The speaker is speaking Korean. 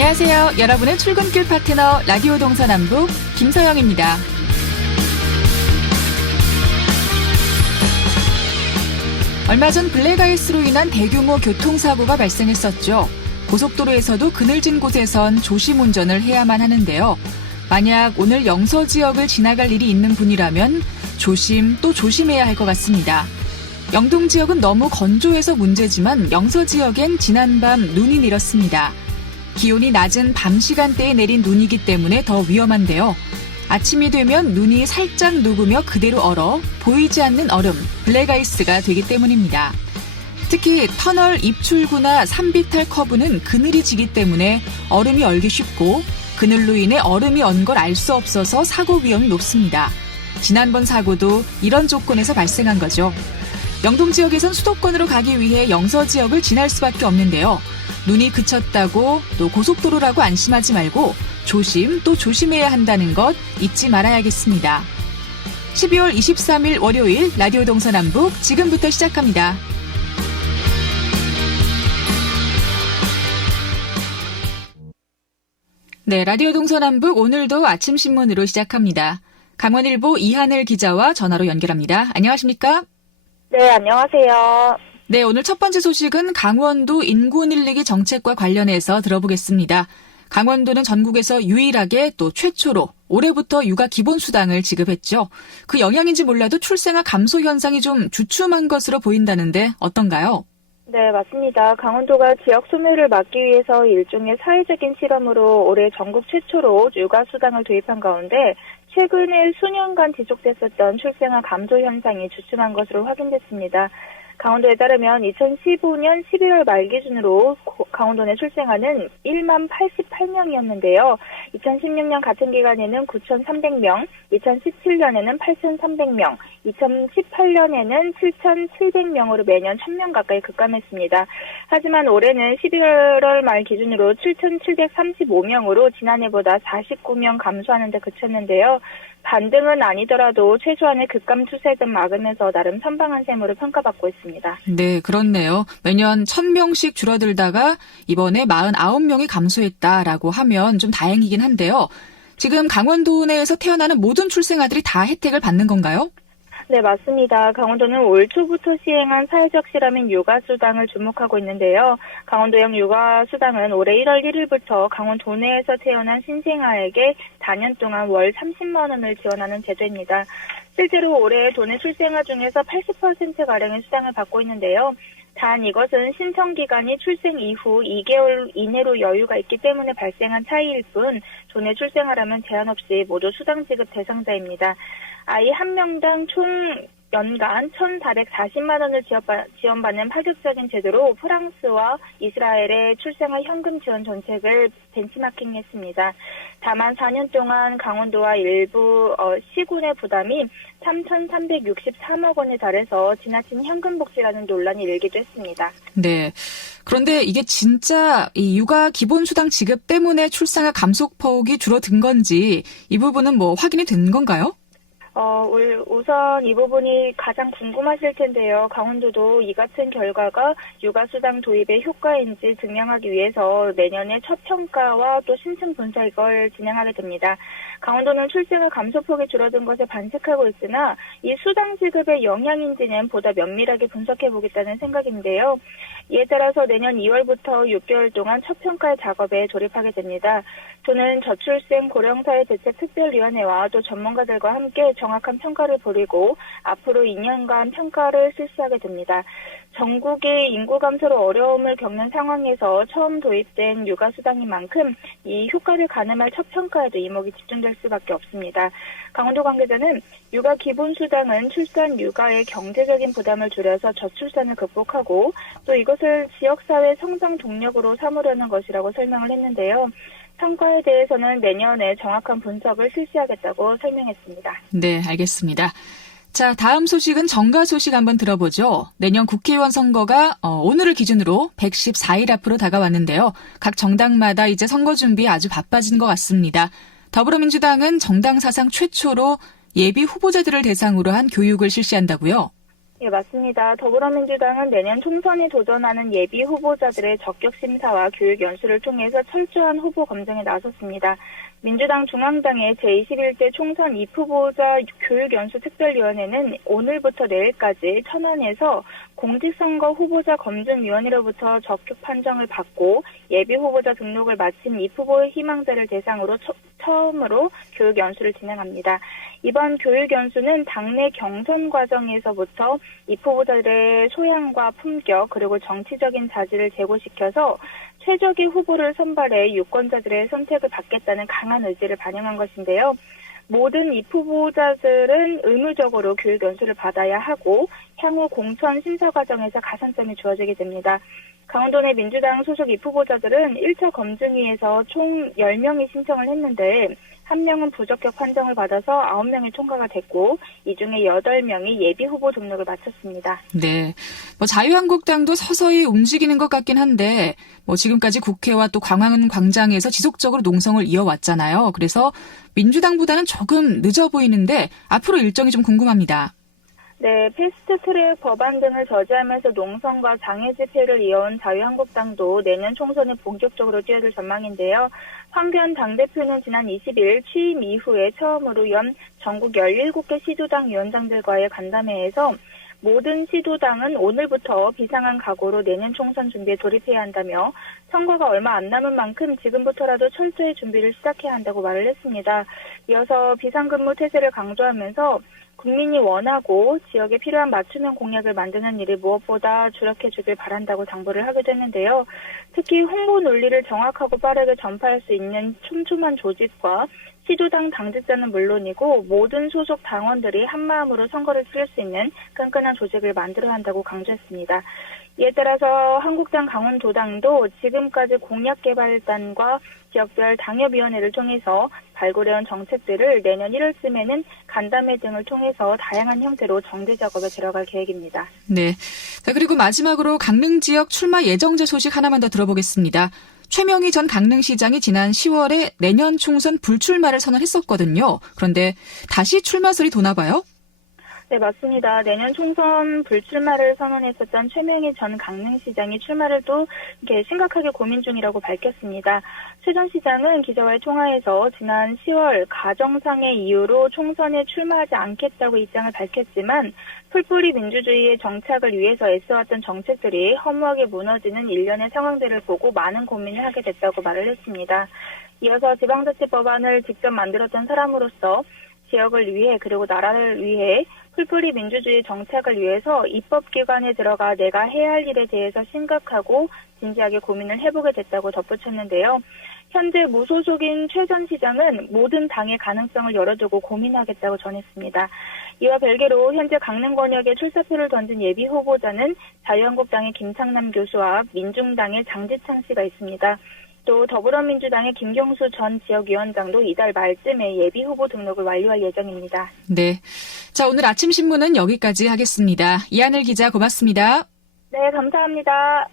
안녕하세요. 여러분의 출근길 파트너 라디오 동서남북 김서영입니다. 얼마 전 블랙아이스로 인한 대규모 교통사고가 발생했었죠. 고속도로에서도 그늘진 곳에선 조심 운전을 해야만 하는데요. 만약 오늘 영서 지역을 지나갈 일이 있는 분이라면 조심 또 조심해야 할 것 같습니다. 영동 지역은 너무 건조해서 문제지만 영서 지역엔 지난밤 눈이 내렸습니다. 기온이 낮은 밤 시간대에 내린 눈이기 때문에 더 위험한데요. 아침이 되면 눈이 살짝 녹으며 그대로 얼어 보이지 않는 얼음, 블랙아이스가 되기 때문입니다. 특히 터널 입출구나 산비탈 커브는 그늘이 지기 때문에 얼음이 얼기 쉽고 그늘로 인해 얼음이 언 걸 알 수 없어서 사고 위험이 높습니다. 지난번 사고도 이런 조건에서 발생한 거죠. 영동 지역에선 수도권으로 가기 위해 영서 지역을 지날 수밖에 없는데요. 눈이 그쳤다고 또 고속도로라고 안심하지 말고 조심 또 조심해야 한다는 것 잊지 말아야겠습니다. 12월 23일 월요일 라디오 동서남북 지금부터 시작합니다. 네, 라디오 동서남북 오늘도 아침 신문으로 시작합니다. 강원일보 이하늘 기자와 전화로 연결합니다. 안녕하십니까? 네, 안녕하세요. 네, 오늘 첫 번째 소식은 강원도 인구 늘리기 정책과 관련해서 들어보겠습니다. 강원도는 전국에서 유일하게 또 최초로 올해부터 육아 기본수당을 지급했죠. 그 영향인지 몰라도 출생아 감소 현상이 좀 주춤한 것으로 보인다는데 어떤가요? 네, 맞습니다. 강원도가 지역 소멸을 막기 위해서 일종의 사회적인 실험으로 올해 전국 최초로 육아수당을 도입한 가운데 최근에 수년간 지속됐었던 출생아 감소 현상이 주춤한 것으로 확인됐습니다. 강원도에 따르면 2015년 11월 말 기준으로 강원도 내 출생아는 1만 88명이었는데요. 2016년 같은 기간에는 9,300명, 2017년에는 8,300명, 2018년에는 7,700명으로 매년 1,000명 가까이 급감했습니다. 하지만 올해는 11월 말 기준으로 7,735명으로 지난해보다 49명 감소하는 데 그쳤는데요. 반등은 아니더라도 최소한의 급감 추세는 막으면서 나름 선방한 셈으로 평가받고 있습니다. 네, 그렇네요. 매년 1,000명씩 줄어들다가 이번에 49명이 감소했다라고 하면 좀 다행이긴 한데요. 지금 강원도 내에서 태어나는 모든 출생아들이 다 혜택을 받는 건가요? 네, 맞습니다. 강원도는 올 초부터 시행한 사회적 실험인 육아수당을 주목하고 있는데요. 강원도형 육아수당은 올해 1월 1일부터 강원도 내에서 태어난 신생아에게 4년 동안 월 30만 원을 지원하는 제도입니다. 실제로 올해 도내 출생아 중에서 80%가량의 수당을 받고 있는데요. 단 이것은 신청 기간이 출생 이후 2개월 이내로 여유가 있기 때문에 발생한 차이일 뿐 도내 출생아라면 제한 없이 모두 수당 지급 대상자입니다. 아이 한 명당 총 연간 1,440만 원을 지원받는 파격적인 제도로 프랑스와 이스라엘의 출생아 현금 지원 정책을 벤치마킹했습니다. 다만 4년 동안 강원도와 일부 시군의 부담이 3,363억 원에 달해서 지나친 현금 복지라는 논란이 일기도 했습니다. 네. 그런데 이게 진짜 이 육아 기본수당 지급 때문에 출생아 감소폭이 줄어든 건지 이 부분은 뭐 확인이 된 건가요? 우선 이 부분이 가장 궁금하실 텐데요. 강원도도 이 같은 결과가 육아수당 도입의 효과인지 증명하기 위해서 내년에 첫 평가와 또 심층 분석 이걸 진행하게 됩니다. 강원도는 출생아 감소폭이 줄어든 것에 반색하고 있으나 이 수당 지급의 영향인지는 보다 면밀하게 분석해 보겠다는 생각인데요. 이에 따라서 내년 2월부터 6개월 동안 첫 평가의 작업에 돌입하게 됩니다. 도는 저출생 고령사회 대책 특별위원회와 또 전문가들과 함께 정확한 평가를 벌이고 앞으로 2년간 평가를 실시하게 됩니다. 전국의 인구 감소로 어려움을 겪는 상황에서 처음 도입된 육아수당인 만큼 이 효과를 가늠할 첫 평가에도 이목이 집중될 수밖에 없습니다. 강원도 관계자는 육아 기본수당은 출산 육아의 경제적인 부담을 줄여서 저출산을 극복하고 또 이것을 지역사회 성장 동력으로 삼으려는 것이라고 설명을 했는데요. 성과에 대해서는 내년에 정확한 분석을 실시하겠다고 설명했습니다. 네, 알겠습니다. 자, 다음 소식은 정가 소식 한번 들어보죠. 내년 국회의원 선거가 오늘을 기준으로 114일 앞으로 다가왔는데요. 각 정당마다 이제 선거 준비에 아주 바빠진 것 같습니다. 더불어민주당은 정당 사상 최초로 예비 후보자들을 대상으로 한 교육을 실시한다고요? 예, 맞습니다. 더불어민주당은 내년 총선에 도전하는 예비 후보자들의 적격 심사와 교육 연수를 통해서 철저한 후보 검증에 나섰습니다. 민주당 중앙당의 제21대 총선 입후보자 교육연수 특별위원회는 오늘부터 내일까지 천안에서 공직선거 후보자 검증위원회로부터 적격 판정을 받고 예비 후보자 등록을 마친 입후보 희망자를 대상으로 처음으로 교육연수를 진행합니다. 이번 교육연수는 당내 경선 과정에서부터 입후보자들의 소양과 품격 그리고 정치적인 자질을 제고시켜서 최적의 후보를 선발해 유권자들의 선택을 받겠다는 강한 의지를 반영한 것인데요. 모든 입후보자들은 의무적으로 교육 연수를 받아야 하고 향후 공천 심사 과정에서 가산점이 주어지게 됩니다. 강원도 내 민주당 소속 입후보자들은 1차 검증위에서 총 10명이 신청을 했는데 1명은 부적격 판정을 받아서 9명이 통과가 됐고 이 중에 8명이 예비 후보 등록을 마쳤습니다. 네. 자유한국당도 서서히 움직이는 것 같긴 한데 지금까지 국회와 또 광화문 광장에서 지속적으로 농성을 이어왔잖아요. 그래서 민주당보다는 조금 늦어 보이는데 앞으로 일정이 좀 궁금합니다. 네, 패스트트랙 법안 등을 저지하면서 농성과 장애 집회를 이어온 자유한국당도 내년 총선에 본격적으로 뛰어들 전망인데요. 황교안 당대표는 지난 20일 취임 이후에 처음으로 연 전국 17개 시도당 위원장들과의 간담회에서 모든 시도당은 오늘부터 비상한 각오로 내년 총선 준비에 돌입해야 한다며 선거가 얼마 안 남은 만큼 지금부터라도 철저히 준비를 시작해야 한다고 말을 했습니다. 이어서 비상근무 태세를 강조하면서 국민이 원하고 지역에 필요한 맞춤형 공약을 만드는 일이 무엇보다 주력해주길 바란다고 당부를 하기도 했는데요. 특히 홍보 논리를 정확하고 빠르게 전파할 수 있는 촘촘한 조직과 시도당 당직자는 물론이고 모든 소속 당원들이 한마음으로 선거를 치를 수 있는 끈끈한 조직을 만들어야 한다고 강조했습니다. 이에 따라서 한국당 강원도당도 지금까지 공약개발단과 지역별 당협위원회를 통해서 발굴해온 정책들을 내년 1월쯤에는 간담회 등을 통해서 다양한 형태로 정비 작업에 들어갈 계획입니다. 네. 자, 그리고 마지막으로 강릉 지역 출마 예정자 소식 하나만 더 들어보겠습니다. 최명희 전 강릉시장이 지난 10월에 내년 총선 불출마를 선언했었거든요. 그런데 다시 출마설이 도나 봐요? 네, 맞습니다. 내년 총선 불출마를 선언했었던 최명희 전 강릉시장이 출마를 또 이렇게 심각하게 고민 중이라고 밝혔습니다. 최 전 시장은 기자와의 통화에서 지난 10월 가정상의 이유로 총선에 출마하지 않겠다고 입장을 밝혔지만 풀뿌리 민주주의의 정착을 위해서 애써왔던 정책들이 허무하게 무너지는 일련의 상황들을 보고 많은 고민을 하게 됐다고 말을 했습니다. 이어서 지방자치 법안을 직접 만들었던 사람으로서 지역을 위해 그리고 나라를 위해 풀뿌리 민주주의 정착을 위해서 입법기관에 들어가 내가 해야 할 일에 대해서 심각하고 진지하게 고민을 해보게 됐다고 덧붙였는데요. 현재 무소속인 최 전 시장은 모든 당의 가능성을 열어두고 고민하겠다고 전했습니다. 이와 별개로 현재 강릉 권역에 출사표를 던진 예비 후보자는 자유한국당의 김창남 교수와 민중당의 장지창 씨가 있습니다. 또 더불어민주당의 김경수 전 지역위원장도 이달 말쯤에 예비 후보 등록을 완료할 예정입니다. 네. 자, 오늘 아침 신문은 여기까지 하겠습니다. 이하늘 기자 고맙습니다. 네, 감사합니다.